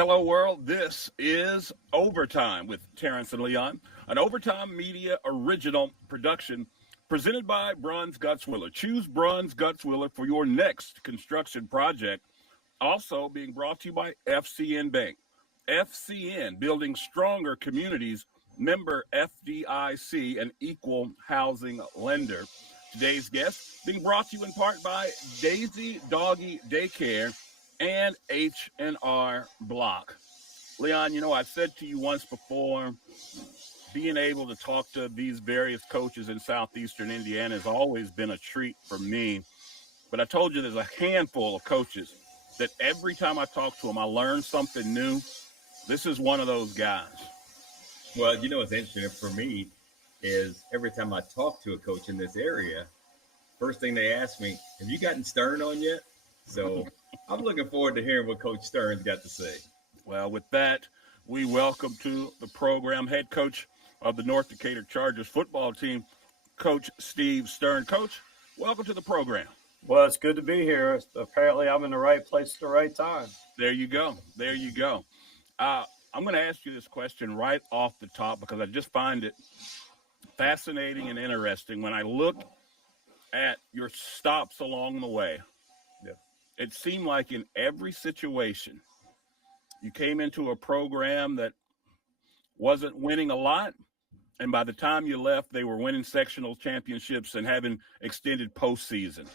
Hello, world. This is Overtime with Terrence and Leon, an Overtime Media original production presented by Bruns Gutzwiller. Choose Bruns Gutzwiller for your next construction project. Also being brought to you by FCN Bank. FCN, building stronger communities, member FDIC, an equal housing lender. Today's guest being brought to you in part by Daisy Doggy Daycare and H&R Block. Leon, I've said to you once before, being able to talk to these various coaches in southeastern Indiana has always been a treat for me. But I told you there's a handful of coaches that every time I talk to them, I learn something new. This is one of those guys. Well, what's interesting for me is every time I talk to a coach in this area, first thing they ask me, have you gotten Stirn on yet? So I'm looking forward to hearing what Coach Stern's got to say. Well, with that, we welcome to the program head coach of the North Decatur Chargers football team, Coach Steve Stirn. Coach, welcome to the program. Well, it's good to be here. Apparently, I'm in the right place at the right time. There you go. I'm going to ask you this question right off the top because I just find it fascinating and interesting. When I look at your stops along the way, it seemed like in every situation, you came into a program that wasn't winning a lot, and by the time you left, they were winning sectional championships and having extended postseason.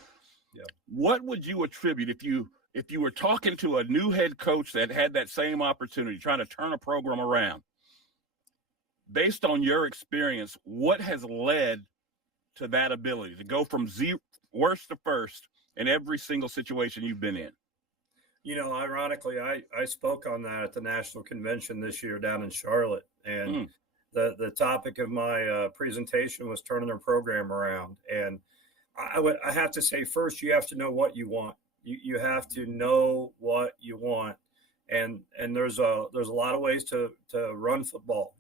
Yep. What would you attribute if you were talking to a new head coach that had that same opportunity, trying to turn a program around? Based on your experience, what has led to that ability to go from worst to first in every single situation you've been in? Ironically, I spoke on that at the National Convention this year down in Charlotte. And the topic of my presentation was turning their program around. And I have to say, first, you have to know what you want. You have to know what you want. And there's a lot of ways to run football.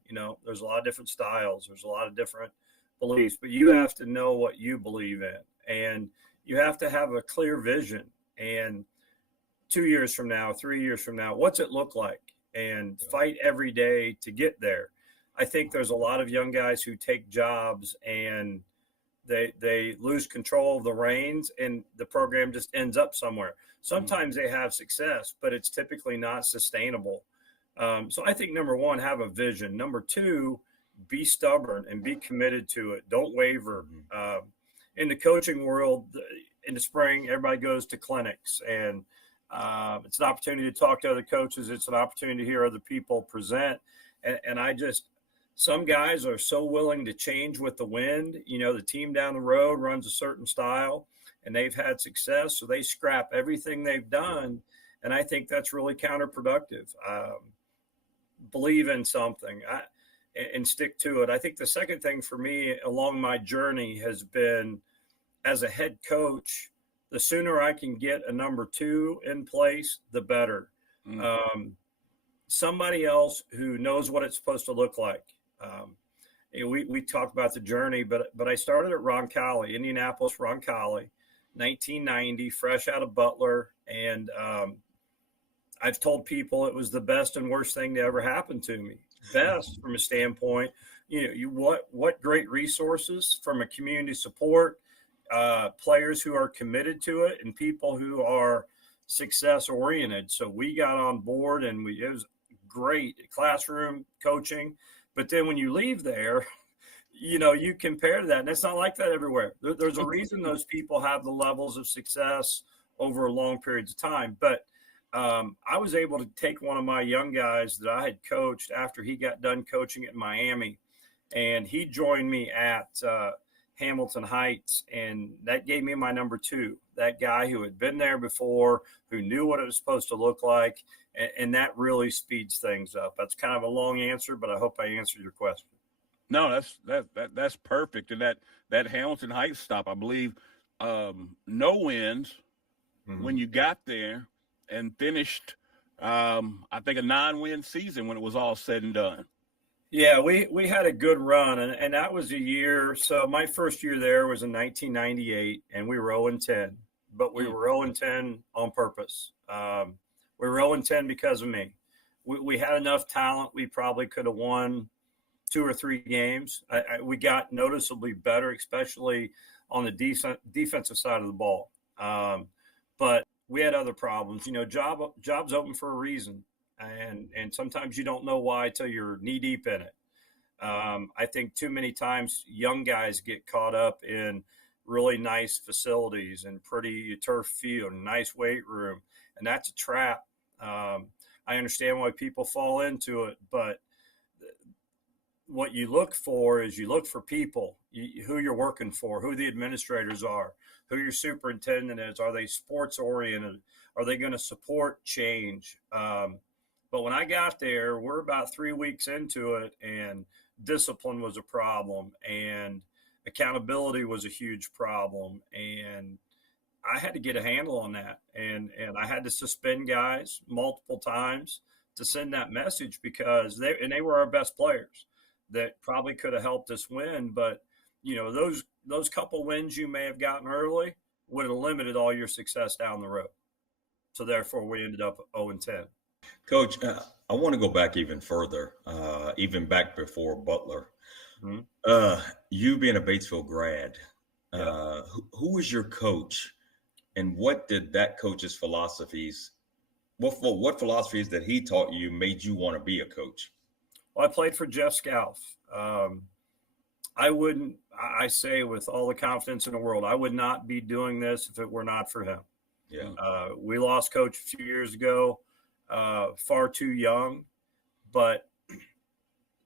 There's a lot of different styles. There's a lot of different beliefs. But you have to know what you believe in. And you have to have a clear vision. And 2 years from now, 3 years from now, what's it look like? And fight every day to get there. I think there's a lot of young guys who take jobs and they lose control of the reins and the program just ends up somewhere. Sometimes they have success, but it's typically not sustainable. So I think, number one, have a vision. Number two, be stubborn and be committed to it. Don't waver. In the coaching world, in the spring, everybody goes to clinics, and it's an opportunity to talk to other coaches. It's an opportunity to hear other people present. And some guys are so willing to change with the wind. The team down the road runs a certain style, and they've had success, so they scrap everything they've done. And I think that's really counterproductive. Believe in something and stick to it. I think the second thing for me along my journey has been, as a head coach, the sooner I can get a number two in place, the better. Somebody else who knows what it's supposed to look like. We talk about the journey, but I started at Roncalli, Indianapolis Roncalli, 1990, fresh out of Butler. And I've told people it was the best and worst thing to ever happen to me. Best from a standpoint, what great resources from a community support, players who are committed to it, and people who are success oriented. So we got on board, and it was great classroom coaching. But then when you leave there, you compare that, and it's not like that everywhere. There's a reason those people have the levels of success over long periods of time. But I was able to take one of my young guys that I had coached after he got done coaching at Miami, and he joined me at Hamilton Heights, and that gave me my number two, that guy who had been there before, who knew what it was supposed to look like, and that really speeds things up. That's kind of a long answer, but I hope I answered your question. No, that's perfect. And that Hamilton Heights stop, I believe, no wins when you got there, and finished, I think, a 9-win season when it was all said and done. Yeah, we had a good run, and that was a year. So my first year there was in 1998, and we were 0-10, but we were 0-10 on purpose. We were 0-10 because of me. we had enough talent. We probably could have won 2 or 3 games. We got noticeably better, especially on the defensive side of the ball. But we had other problems. Job's open for a reason, and sometimes you don't know why till you're knee deep in it. I think too many times young guys get caught up in really nice facilities and pretty turf field and nice weight room, and that's a trap. I understand why people fall into it, but what you look for is you look for people, who you're working for, who the administrators are, who your superintendent is. Are they sports oriented? Are they going to support change? But when I got there, we're about 3 weeks into it, and discipline was a problem, and accountability was a huge problem, and I had to get a handle on that, and I had to suspend guys multiple times to send that message, because they were our best players that probably could have helped us win. But those couple wins you may have gotten early would have limited all your success down the road. So therefore, we ended up 0-10. Coach, I want to go back even further, even back before Butler. Mm-hmm. You being a Batesville grad, Yeah. who was your coach, and what did that coach's philosophies, what philosophies that he taught you made you want to be a coach? Well, I played for Jeff Scalf. I say with all the confidence in the world, I would not be doing this if it were not for him. Yeah. We lost coach a few years ago, far too young, but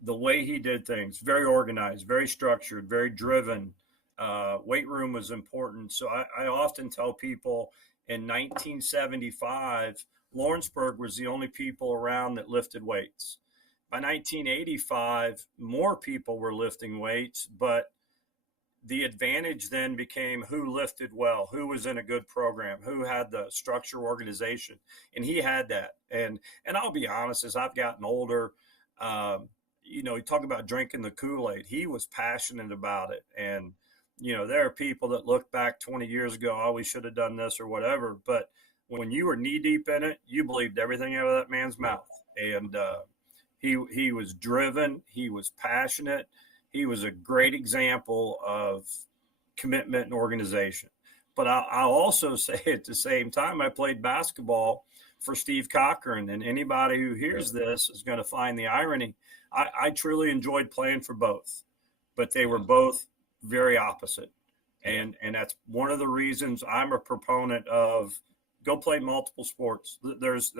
the way he did things, very organized, very structured, very driven. Weight room was important. So I often tell people, in 1975, Lawrenceburg was the only people around that lifted weights. By 1985, more people were lifting weights, but the advantage then became who lifted well, who was in a good program, who had the structure, organization, and he had that. And I'll be honest, as I've gotten older, you talk about drinking the Kool-Aid. He was passionate about it, and there are people that look back 20 years ago, oh, we should have done this or whatever. But when you were knee deep in it, you believed everything out of that man's mouth, and he was driven. He was passionate. He was a great example of commitment and organization. But I'll also say at the same time, I played basketball for Steve Cochran, and anybody who hears this is going to find the irony. I truly enjoyed playing for both, but they were both very opposite. And that's one of the reasons I'm a proponent of go play multiple sports. There's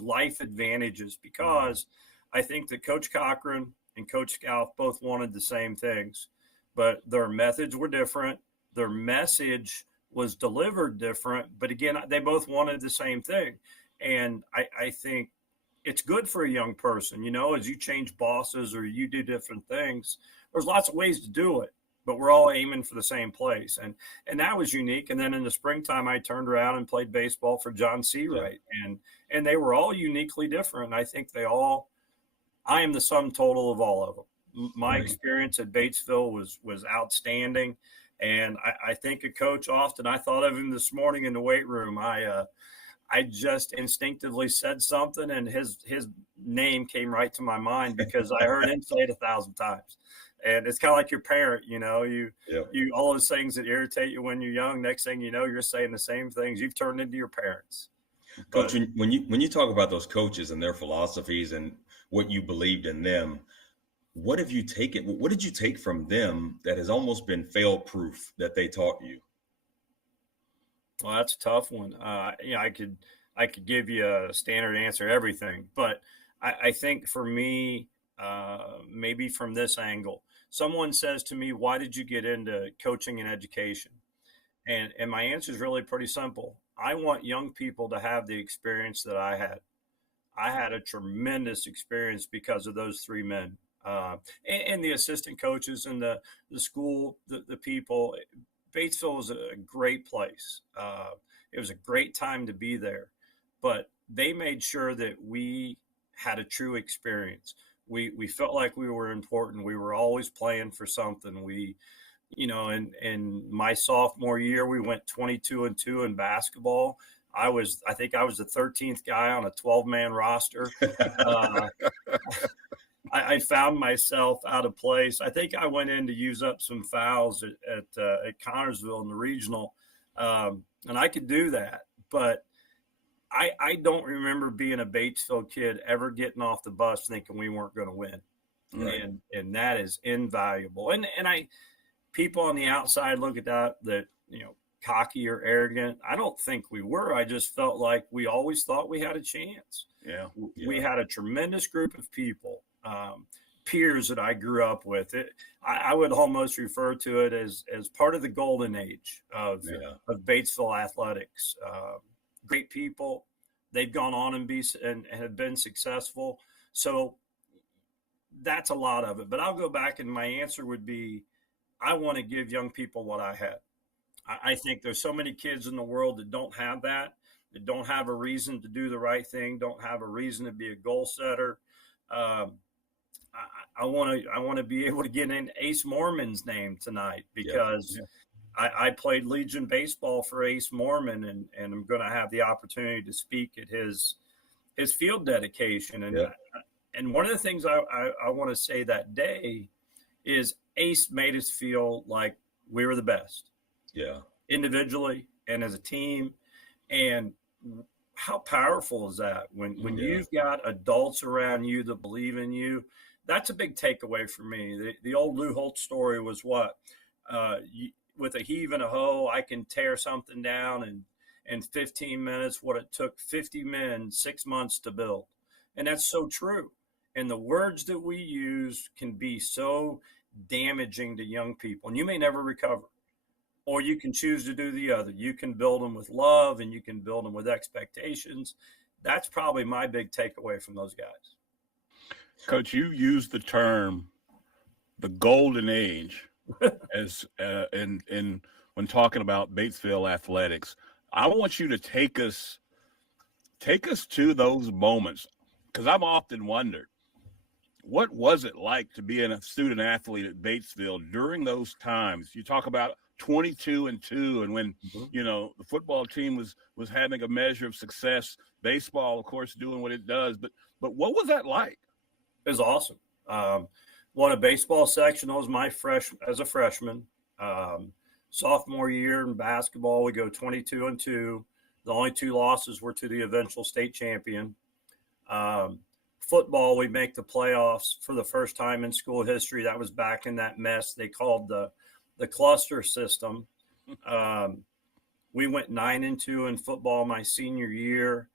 life advantages, because I think that Coach Cochran and Coach Scalf both wanted the same things, but their methods were different. Their message was delivered different, but again, they both wanted the same thing. And I think it's good for a young person, as you change bosses or you do different things, there's lots of ways to do it, but we're all aiming for the same place. And that was unique. And then in the springtime, I turned around and played baseball for John Seawright, and they were all uniquely different. I think I am the sum total of all of them. My experience at Batesville was outstanding. And I think a coach often, I thought of him this morning in the weight room. I just instinctively said something, and his name came right to my mind because I heard him say it 1,000 times. And it's kind of like your parent, you all those things that irritate you when you're young. Next thing you know, you're saying the same things. You've turned into your parents. Coach, when you talk about those coaches and their philosophies and what you believed in them, what did you take from them that has almost been fail proof that they taught you? Well, that's a tough one. I could give you a standard answer, everything, but I think for me, maybe from this angle, someone says to me, why did you get into coaching and education? And my answer is really pretty simple. I want young people to have the experience that I had. I had a tremendous experience because of those 3 men, and the assistant coaches and the school, the people. Batesville was a great place. It was a great time to be there, but they made sure that we had a true experience. We felt like we were important. We were always playing for something. In my sophomore year, we went 22-2 in basketball. I think I was the 13th guy on a 12-man roster. I found myself out of place. I think I went in to use up some fouls at Connorsville in the regional, and I could do that. But I don't remember being a Batesville kid ever getting off the bus thinking we weren't going to win. Right. And that is invaluable. And people on the outside look at that, cocky or arrogant. I don't think we were. I just felt like we always thought we had a chance. Yeah. We had a tremendous group of people, peers that I grew up with. I would almost refer to it as part of the golden age of Batesville athletics. Great people. They've gone on and have been successful. So that's a lot of it. But I'll go back and my answer would be, I want to give young people what I had. I think there's so many kids in the world that don't have that don't have a reason to do the right thing, don't have a reason to be a goal setter. I want to be able to get in Ace Mormon's name tonight because I played Legion baseball for Ace Mormon, and I'm going to have the opportunity to speak at his field dedication. And one of the things I want to say that day is Ace made us feel like we were the best. Yeah. Individually and as a team. And how powerful is that when you've got adults around you that believe in you? That's a big takeaway for me. The old Lou Holtz story was what? With a heave and a hoe, I can tear something down in 15 minutes, what it took 50 men 6 months to build. And that's so true. And the words that we use can be so damaging to young people. And you may never recover. Or you can choose to do the other. You can build them with love and you can build them with expectations. That's probably my big takeaway from those guys. Coach, you used the term the golden age as in when talking about Batesville athletics. I want you to take us to those moments, because I've often wondered, what was it like to be a student athlete at Batesville during those times? You talk about 22-2, and when the football team was having a measure of success, baseball, of course, doing what it does. But what was that like? It was awesome. Won a baseball sectionals as a freshman. Sophomore year in basketball, we go 22-2. The only 2 losses were to the eventual state champion. Football, we make the playoffs for the first time in school history. That was back in that mess they called the cluster system. We went 9-2 in football my senior year.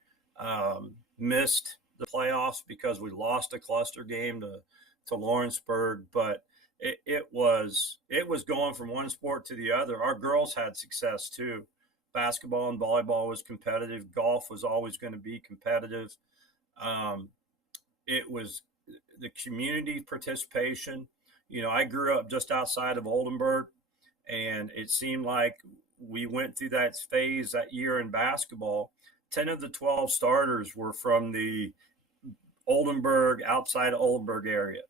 Missed the playoffs because we lost a cluster game to Lawrenceburg, but it was going from one sport to the other. Our girls had success too. Basketball and volleyball was competitive. Golf was always going to be competitive. It was the community participation. I grew up just outside of Oldenburg, and it seemed like we went through that phase that year in basketball. 10 of the 12 starters were from the Oldenburg, outside Oldenburg area.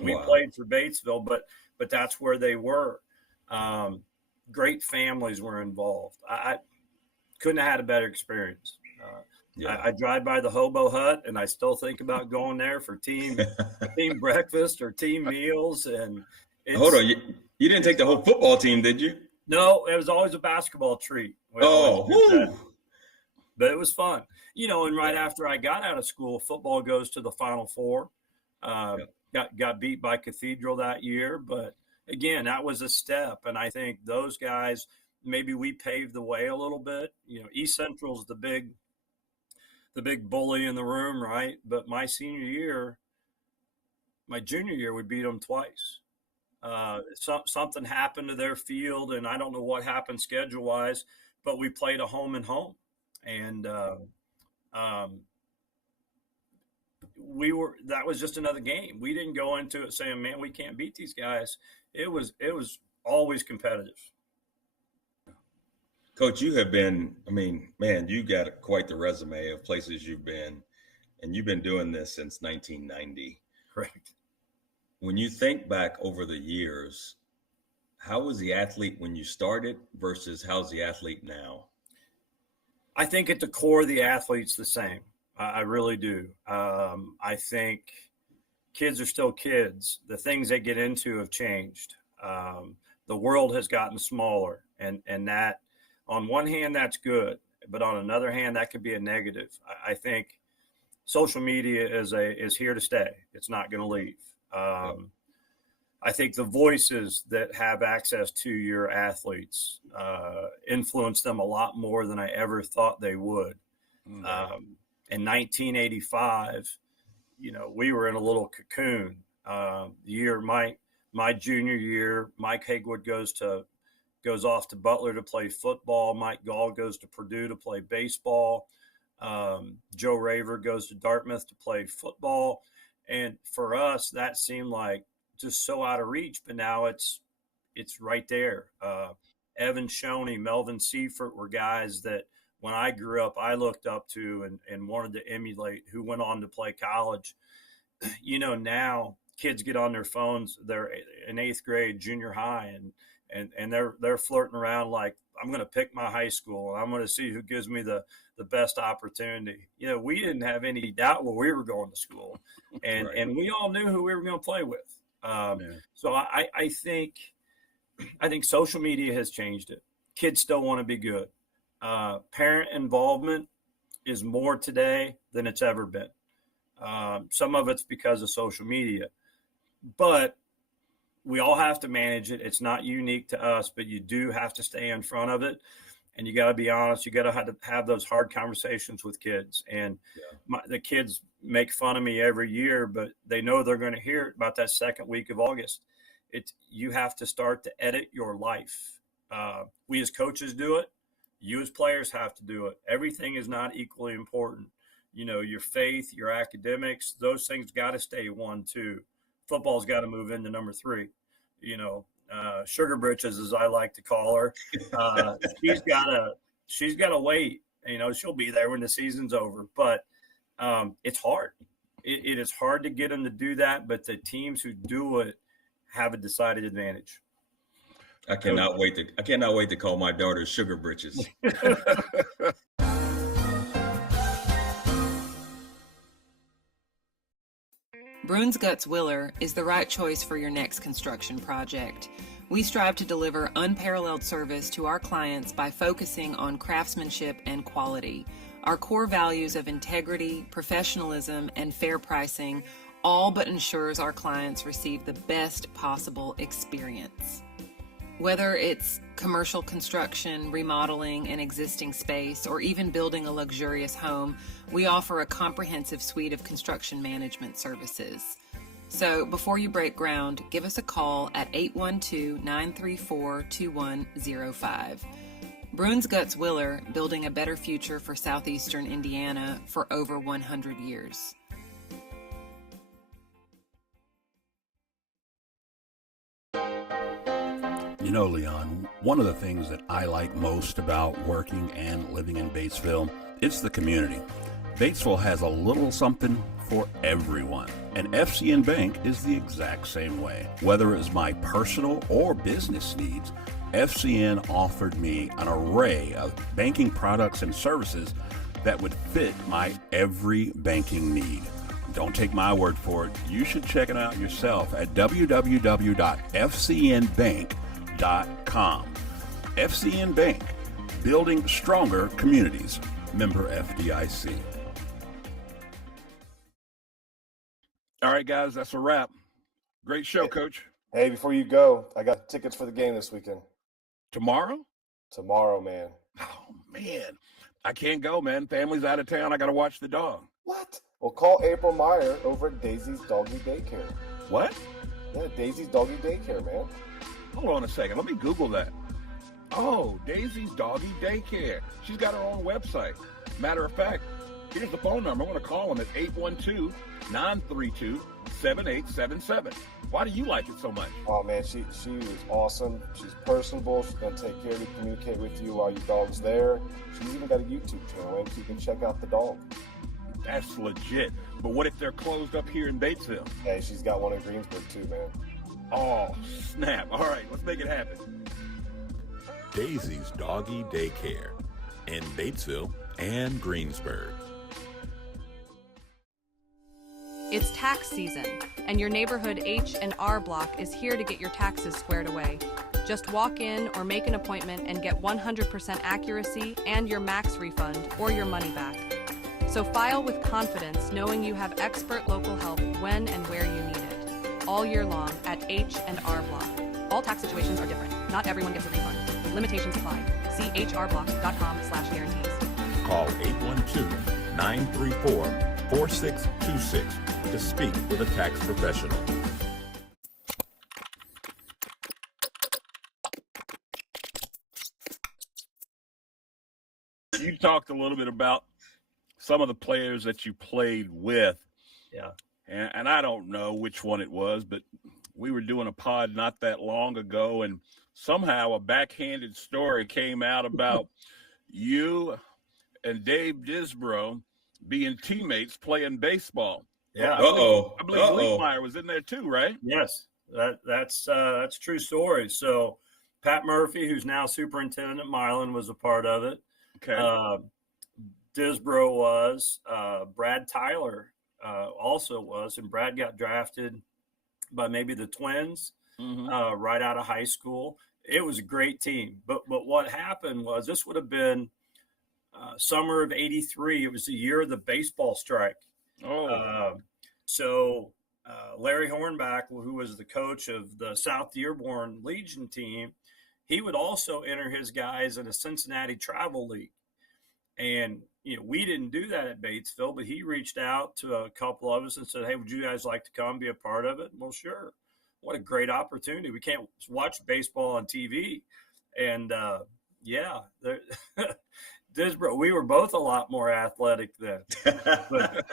We played for Batesville, but that's where they were. Great families were involved. I couldn't have had a better experience. I drive by the Hobo Hut, and I still think about going there for team breakfast or team meals. And hold on, you didn't take the whole football team, did you? No, it was always a basketball treat. But it was fun, And right after I got out of school, football goes to the Final Four. Got beat by Cathedral that year, but again, that was a step. And I think those guys, maybe we paved the way a little bit. East Central's the big bully in the room, right? But my junior year, we beat them twice. Something happened to their field, and I don't know what happened schedule-wise, but we played a home and home. And that was just another game. We didn't go into it saying, man, we can't beat these guys. It was always competitive. Coach, you have been, you got quite the resume of places you've been, and you've been doing this since 1990. Correct. When you think back over the years, how was the athlete when you started versus how's the athlete now? I think at the core, the athlete's the same. I really do. I think kids are still kids. The things they get into have changed. The world has gotten smaller, and that, on one hand, that's good, but on another hand, that could be a negative. I think social media is here to stay. It's not going to leave. I think the voices that have access to your athletes influence them a lot more than I ever thought they would. In 1985, we were in a little cocoon. The year my junior year, Mike Haygood goes off to Butler to play football. Mike Gall goes to Purdue to play baseball. Joe Raver goes to Dartmouth to play football. And for us, that seemed like just so out of reach, but now it's right there. Evan Shoney, Melvin Seifert were guys that when I grew up, I looked up to and wanted to emulate, who went on to play college. Now kids get on their phones, they're in 8th grade, junior high, and they're flirting around like, I'm going to pick my high school and I'm going to see who gives me the best opportunity. We didn't have any doubt where we were going to school, and Right. and we all knew who we were going to play with. So I think social media has changed it. Kids still want to be good. Parent involvement is more today than it's ever been. Some of it's because of social media, but we all have to manage it. It's not unique to us, but you do have to stay in front of it. And you got to be honest. You got to have those hard conversations with kids. And the kids make fun of me every year, but they know they're going to hear it about that second week of August. You have to start to edit your life. We as coaches do it. You as players have to do it. Everything is not equally important. Your faith, your academics, those things got to stay 1, 2. Football's got to move into number 3. Sugar britches, as I like to call her. She's got to wait. She'll be there when the season's over. But it's hard. It is hard to get them to do that. But the teams who do it have a decided advantage. I cannot wait to call my daughter Sugar Britches. Bruins Guts Willer is the right choice for your next construction project. We strive to deliver unparalleled service to our clients by focusing on craftsmanship and quality. Our core values of integrity, professionalism, and fair pricing all but ensures our clients receive the best possible experience. Whether it's commercial construction, remodeling an existing space, or even building a luxurious home, we offer a comprehensive suite of construction management services. So before you break ground, give us a call at 812-934-2105. Bruins Guts Willer, building a better future for southeastern Indiana for over 100 years. Leon, one of the things that I like most about working and living in Batesville, it's the community. Batesville has a little something for everyone, and FCN Bank is the exact same way. Whether it's my personal or business needs, FCN offered me an array of banking products and services that would fit my every banking need. Don't take my word for it. You should check it out yourself at www.fcnbank.com. FCN Bank, building stronger communities. Member FDIC. All right, guys, that's a wrap. Great show, Coach. Hey, before you go, I got tickets for the game this weekend. Tomorrow? Tomorrow, man. Oh, man. I can't go, man. Family's out of town. I got to watch the dog. What? Well, call April Meyer over at Daisy's Doggy Daycare. What? Yeah, Daisy's Doggy Daycare, man. Hold on a second. Let me Google that. Oh, Daisy's Doggy Daycare. She's got her own website. Matter of fact, here's the phone number. I want to call them at 812-932-7877. Why do you like it so much? Oh, man, she was awesome. She's personable. She's going to take care of you, communicate with you while your dog's there. She's even got a YouTube channel, and you can check out the dog. That's legit. But what if they're closed up here in Batesville? Hey, she's got one in Greensburg, too, man. Oh, snap. All right, let's make it happen. Daisy's Doggy Daycare in Batesville and Greensburg. It's tax season, and your neighborhood H&R Block is here to get your taxes squared away. Just walk in or make an appointment and get 100% accuracy and your max refund or your money back. So file with confidence, knowing you have expert local help when and where you need it. All year long at H&R Block. All tax situations are different. Not everyone gets a refund. Limitations apply. See hrblock.com/guarantees. Call 812-934-4626 to speak with a tax professional. You talked a little bit about some of the players that you played with. Yeah. And I don't know which one it was, but we were doing a pod not that long ago, and somehow a backhanded story came out about you and Dave Disbrow being teammates playing baseball. Yeah. I believe Leakmeyer was in there too, right? Yes, that's a true story. So Pat Murphy, who's now superintendent at Milan, was a part of it. Okay. Disbrow was. Brad Tyler also was, and Brad got drafted by maybe the Twins right out of high school. It was a great team. But what happened was, this would have been summer of '83. It was the year of the baseball strike. So Larry Hornback, who was the coach of the South Dearborn Legion team, he would also enter his guys in a Cincinnati travel league. And, we didn't do that at Batesville, but he reached out to a couple of us and said, hey, would you guys like to come be a part of it? Well, sure. What a great opportunity. We can't watch baseball on TV. And, Disbrow, we were both a lot more athletic then, but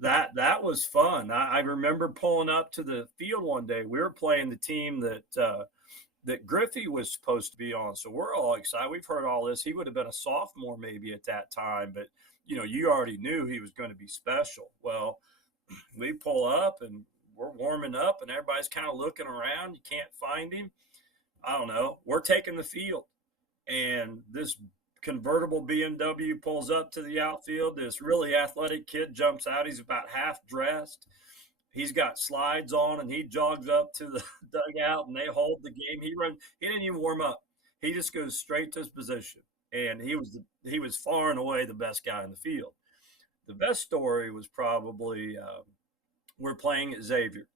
that was fun. I remember pulling up to the field one day. We were playing the team that Griffey was supposed to be on. So we're all excited. We've heard all this. He would have been a sophomore maybe at that time, but you already knew he was going to be special. Well, we pull up and we're warming up and everybody's kind of looking around. You can't find him. I don't know. We're taking the field, and this convertible BMW pulls up to the outfield. This really athletic kid jumps out. He's about half dressed. He's got slides on, and he jogs up to the dugout, and they hold the game. He didn't even warm up. He just goes straight to his position, and he was far and away the best guy in the field. The best story was probably we're playing at Xavier.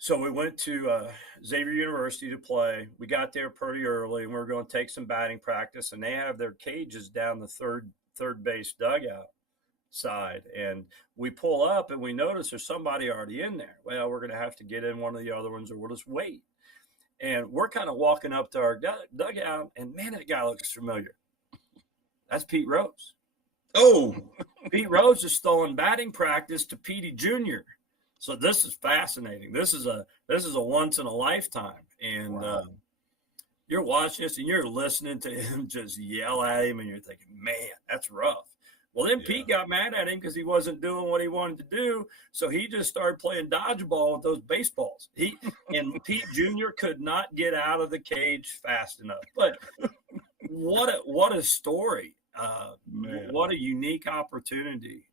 So we went to Xavier University to play. We got there pretty early, and we were going to take some batting practice, and they have their cages down the third base dugout side. And we pull up, and we notice there's somebody already in there. Well, we're going to have to get in one of the other ones, or we'll just wait. And we're kind of walking up to our dugout, and, man, that guy looks familiar. That's Pete Rose. Oh, Pete Rose is throwing batting practice to Petey Jr. So this is fascinating. This is a once in a lifetime. And wow. You're watching this and you're listening to him just yell at him, and you're thinking, man, that's rough. Well, then Pete got mad at him because he wasn't doing what he wanted to do. So he just started playing dodgeball with those baseballs. And Pete Jr. could not get out of the cage fast enough. But what a story. What a unique opportunity.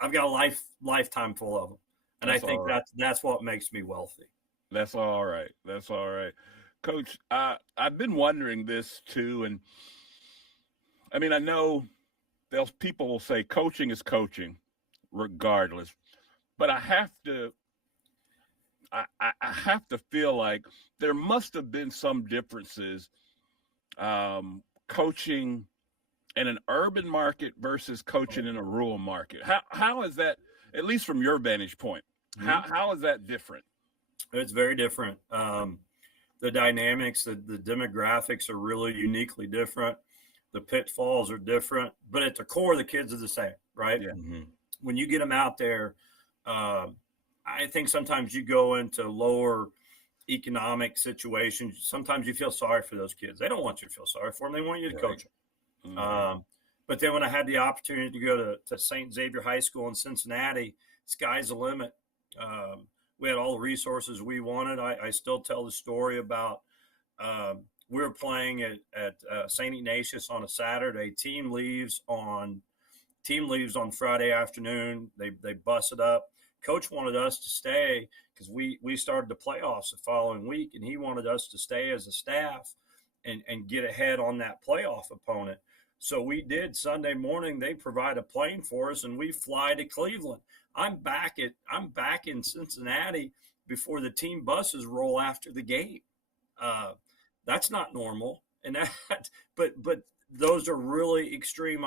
I've got a lifetime full of them. And I think that's what makes me wealthy. That's all right. That's all right. Coach, I've been wondering this too. And I mean, I know people will say coaching is coaching regardless, but I have to feel like there must have been some differences coaching in an urban market versus coaching in a rural market. How is that, at least from your vantage point, how is that different? It's very different. The dynamics, the demographics are really uniquely different. The pitfalls are different, but at the core, the kids are the same, right? Yeah. Mm-hmm. When you get them out there, I think sometimes you go into lower economic situations. Sometimes you feel sorry for those kids. They don't want you to feel sorry for them. They want you to coach them. Mm-hmm. But then when I had the opportunity to go to St. Xavier High School in Cincinnati, sky's the limit. We had all the resources we wanted. I still tell the story about we were playing at St. Ignatius on a Saturday. Team leaves on Friday afternoon. They bus it up. Coach wanted us to stay because we started the playoffs the following week, and he wanted us to stay as a staff and get ahead on that playoff opponent. So we did. Sunday morning, they provide a plane for us, and we fly to Cleveland. I'm back in Cincinnati before the team buses roll after the game. That's not normal, and but those are really extreme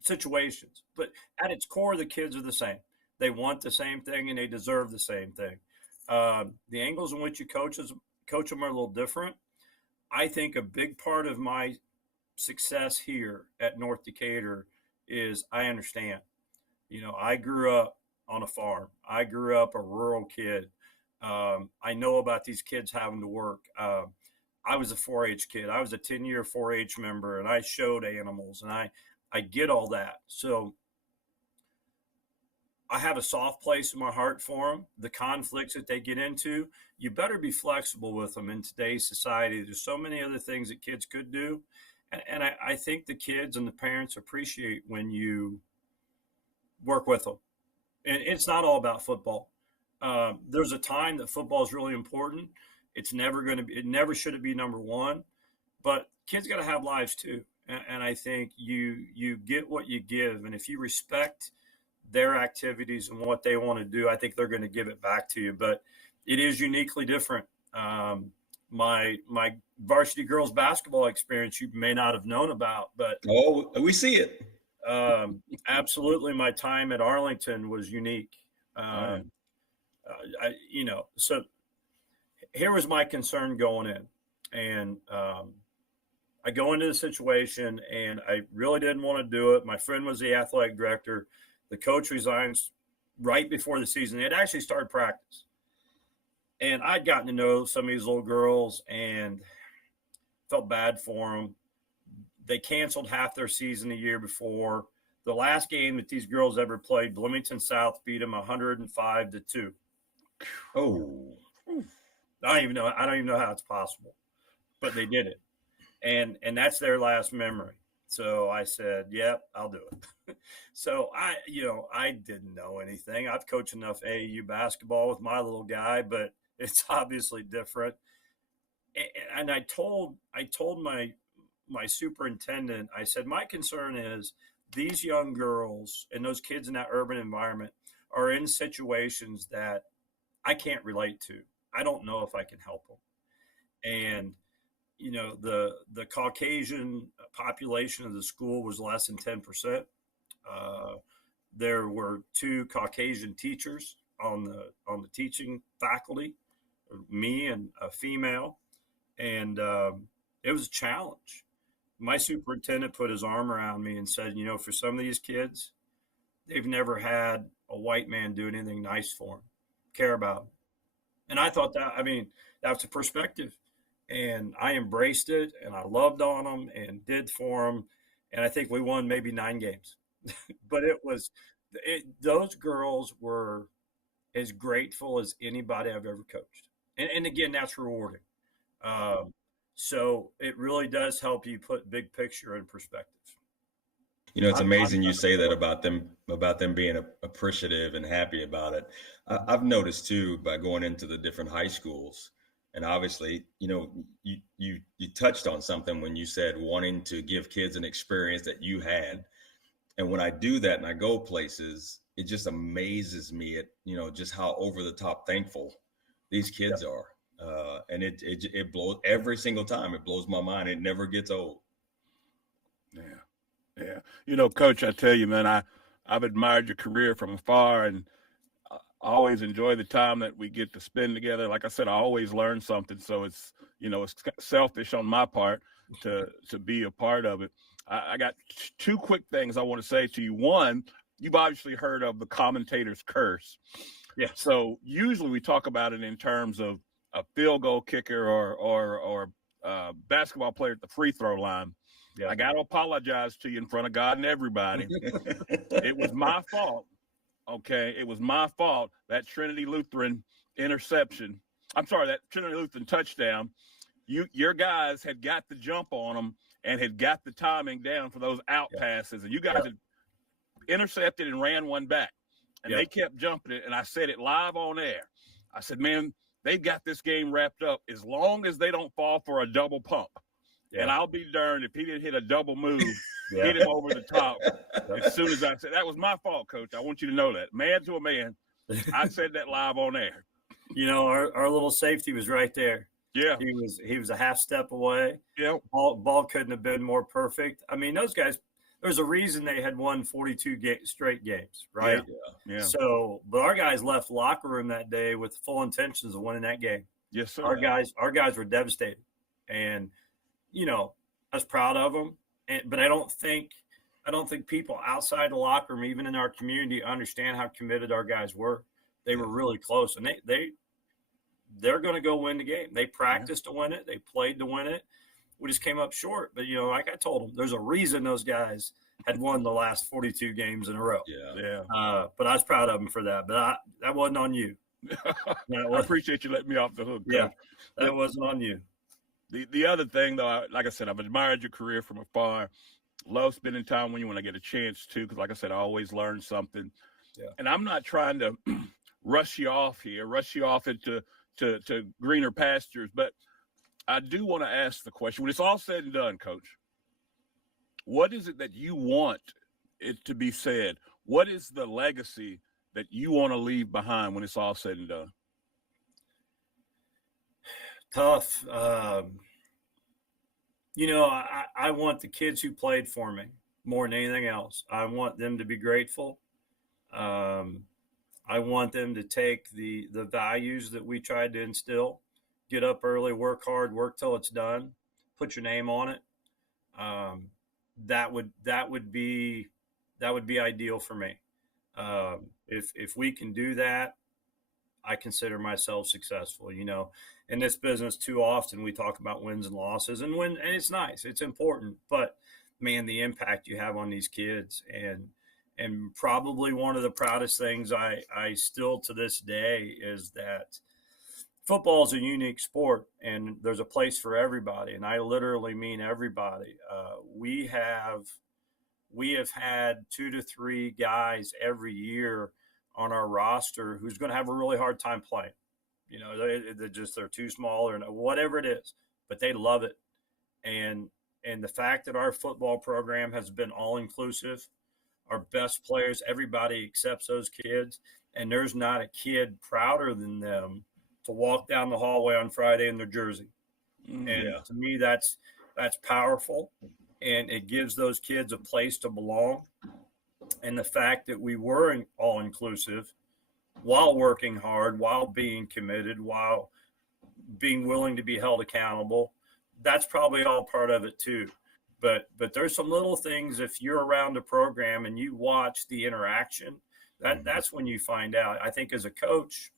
situations. But at its core, the kids are the same. They want the same thing, and they deserve the same thing. The angles in which you coach them are a little different. I think a big part of my success here at North Decatur is I understand. I grew up on a farm. I grew up a rural kid. I know about these kids having to work. I was a 4-H kid. I was a 10-year 4-H member, and I showed animals, and I get all that. So I have a soft place in my heart for them. The conflicts that they get into, you better be flexible with them in today's society. There's so many other things that kids could do. And I think the kids and the parents appreciate when you work with them. And it's not all about football. There's a time that football is really important. It never should it be number one. But kids got to have lives too. And I think you get what you give. And if you respect their activities and what they want to do, I think they're going to give it back to you. But it is uniquely different. My varsity girls basketball experience you may not have known about, but we see it. Absolutely, my time at Arlington was unique. So here was my concern going in, and I go into the situation, and I really didn't want to do it. My friend was the athletic director. The coach resigns right before the season. They had actually started practice. And I'd gotten to know some of these little girls and felt bad for them. They canceled half their season the year before. The last game that these girls ever played, Bloomington South beat them 105-2. Oh, I don't even know how it's possible, but they did it. And that's their last memory. So I said, yep, I'll do it. So I didn't know anything. I've coached enough AAU basketball with my little guy, but it's obviously different. And I told my superintendent, I said, my concern is these young girls and those kids in that urban environment are in situations that I can't relate to. I don't know if I can help them. And the Caucasian population of the school was less than 10%. There were 2 Caucasian teachers on the teaching faculty, me and a female, and it was a challenge. My superintendent put his arm around me and said, for some of these kids, they've never had a white man do anything nice for them, care about them. And I thought that's a perspective. And I embraced it, and I loved on them and did for them. And I think we won maybe 9 games. But those girls were as grateful as anybody I've ever coached. And again, that's rewarding. So it really does help you put big picture in perspective. It's amazing you say that about them being appreciative and happy about it. I've noticed too, by going into the different high schools, and obviously, you touched on something when you said wanting to give kids an experience that you had. And when I do that and I go places, it just amazes me at, just how over the top thankful these kids are. And it blows every single time. It blows my mind. It never gets old. Yeah. Coach, I tell you, man, I've admired your career from afar, and I always enjoy the time that we get to spend together. Like I said, I always learn something. So it's selfish on my part to be a part of it. I got 2 quick things I want to say to you. One, you've obviously heard of the commentator's curse. Yeah. So usually we talk about it in terms of a field goal kicker or basketball player at the free throw line. Yeah. I got to apologize to you in front of God and everybody. It was my fault. Okay. It was my fault. That Trinity Lutheran interception. I'm sorry, that Trinity Lutheran touchdown. your guys had got the jump on them and had got the timing down for those out passes, and you guys had intercepted and ran one back, and they kept jumping it. And I said it live on air. I said, man, they've got this game wrapped up as long as they don't fall for a double pump. Yeah. And I'll be darned if he didn't hit a double move, hit him over the top as soon as I said, that was my fault, Coach. I want you to know that. Man to a man, I said that live on air. You know, our little safety was right there. Yeah. He was a half step away. Yeah. Ball couldn't have been more perfect. I mean, those guys, there's a reason they had won 42 straight games, right? Yeah. So, but our guys left the locker room that day with full intentions of winning that game. Yes, sir. Our guys were devastated. And, you know, I was proud of them. But I don't think people outside the locker room, even in our community, understand how committed our guys were. They were really close, and they're going to go win the game. They practiced to win it. They played to win it. We just came up short. But, you know, like I told them, there's a reason those guys had won the last 42 games in a row. Yeah. But I was proud of them for that. But that wasn't on you. I appreciate you letting me off the hook, Coach. Yeah, that wasn't on you. The other thing, though, like I said, I've admired your career from afar. Love spending time with you when I get a chance to, because, like I said, I always learn something. Yeah. And I'm not trying to rush you off into greener pastures, but I do want to ask the question: when it's all said and done, Coach, what is it that you want it to be said? What is the legacy that you want to leave behind when it's all said and done? Tough. You know, I want the kids who played for me more than anything else. I want them to be grateful. I want them to take the values that we tried to instill: get up early, work hard, work till it's done, put your name on it. That would be ideal for me. If we can do that, I consider myself successful. You know, in this business, too often we talk about wins and losses, and it's nice, it's important, but man, the impact you have on these kids, and probably one of the proudest things I still to this day is that football is a unique sport, and there's a place for everybody, and I literally mean everybody. We have had 2 to 3 guys every year on our roster who's going to have a really hard time playing. You know, they're too small or whatever it is, but they love it. And the fact that our football program has been all inclusive, our best players, everybody accepts those kids, and there's not a kid prouder than them to walk down the hallway on Friday in their jersey. And to me, that's powerful, and it gives those kids a place to belong. And the fact that we were all inclusive while working hard, while being committed, while being willing to be held accountable, that's probably all part of it too. But there's some little things, if you're around a program and you watch the interaction, that's when you find out. I think as a coach,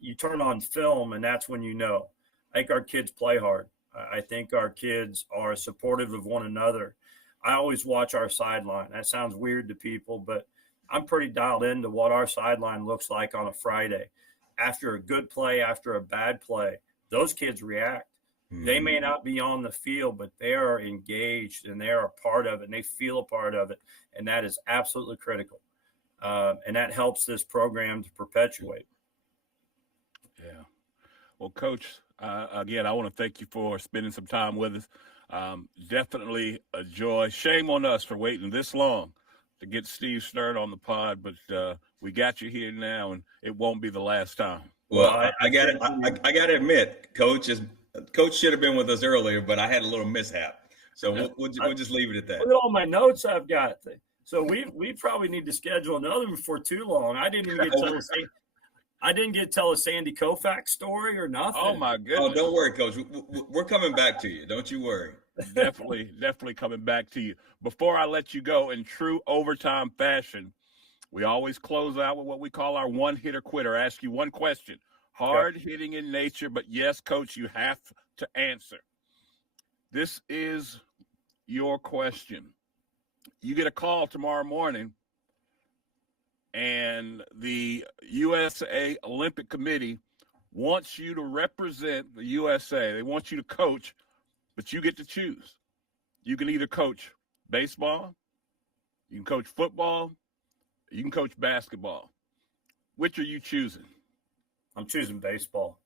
you turn on film and that's when you know. I think our kids play hard. I think our kids are supportive of one another. I always watch our sideline. That sounds weird to people, but I'm pretty dialed into what our sideline looks like on a Friday. After a good play, after a bad play, those kids react. They may not be on the field, but they are engaged and they are a part of it and they feel a part of it. And that is absolutely critical. And that helps this program to perpetuate. Yeah. Well, Coach, again, I want to thank you for spending some time with us. Definitely a joy. Shame on us for waiting this long to get Steve Stirn on the pod, but we got you here now, and it won't be the last time. Well, I got to admit, Coach should have been with us earlier, but I had a little mishap, so we'll just leave it at that. Look at all my notes I've got. So we probably need to schedule another before too long. I didn't even get to tell a Sandy Koufax story or nothing. Oh my goodness! Oh, don't worry, Coach. We're coming back to you. Don't you worry. Definitely coming back to you. Before I let you go, in true overtime fashion, we always close out with what we call our one-hitter quitter. Ask you one question. Hard-hitting in nature, but yes, Coach, you have to answer. This is your question. You get a call tomorrow morning, and the USA Olympic Committee wants you to represent the USA. They want you to coach, but you get to choose. You can either coach baseball, you can coach football, you can coach basketball. Which are you choosing? I'm choosing baseball.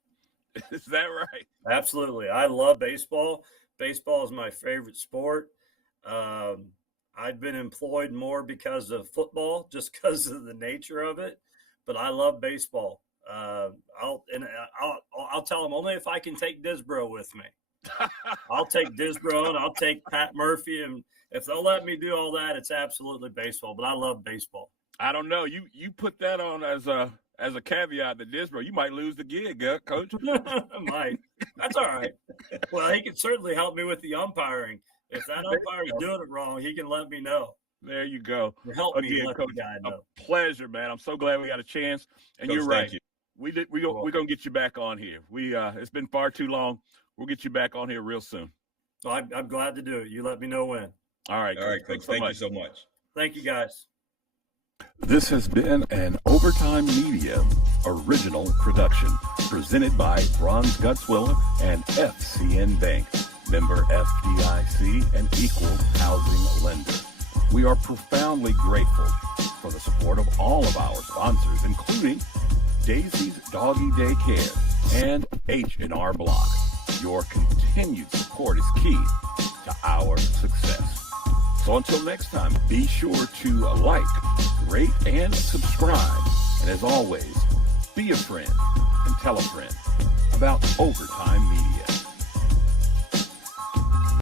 Is that right? Absolutely. I love baseball. Baseball is my favorite sport. I've been employed more because of football, just because of the nature of it. But I love baseball. I'll tell them only if I can take Disbro with me. I'll take Disbro and I'll take Pat Murphy, and if they'll let me do all that, it's absolutely baseball. But I love baseball. I don't know. You put that on as a caveat to Disbro. You might lose the gig, Coach. Might. That's all right. Well, he can certainly help me with the umpiring. If that umpire's doing it wrong, he can let me know. There you go. Help me let Coach, the guy know. A pleasure, man. I'm so glad we got a chance. And Coach, you're right. thank you. We're gonna get you back on here. It's been far too long. We'll get you back on here real soon. So I'm glad to do it. You let me know when. All right, Coach. Thank you so much. Thank you, guys. This has been an Overtime Media original production presented by Bronze Gutzwiller and FCN Bank, member FDIC and equal housing lender. We are profoundly grateful for the support of all of our sponsors, including Daisy's Doggy Daycare and H&R Block. Your continued support is key to our success. So until next time, be sure to like, rate, and subscribe. And as always, be a friend and tell a friend about Overtime Media.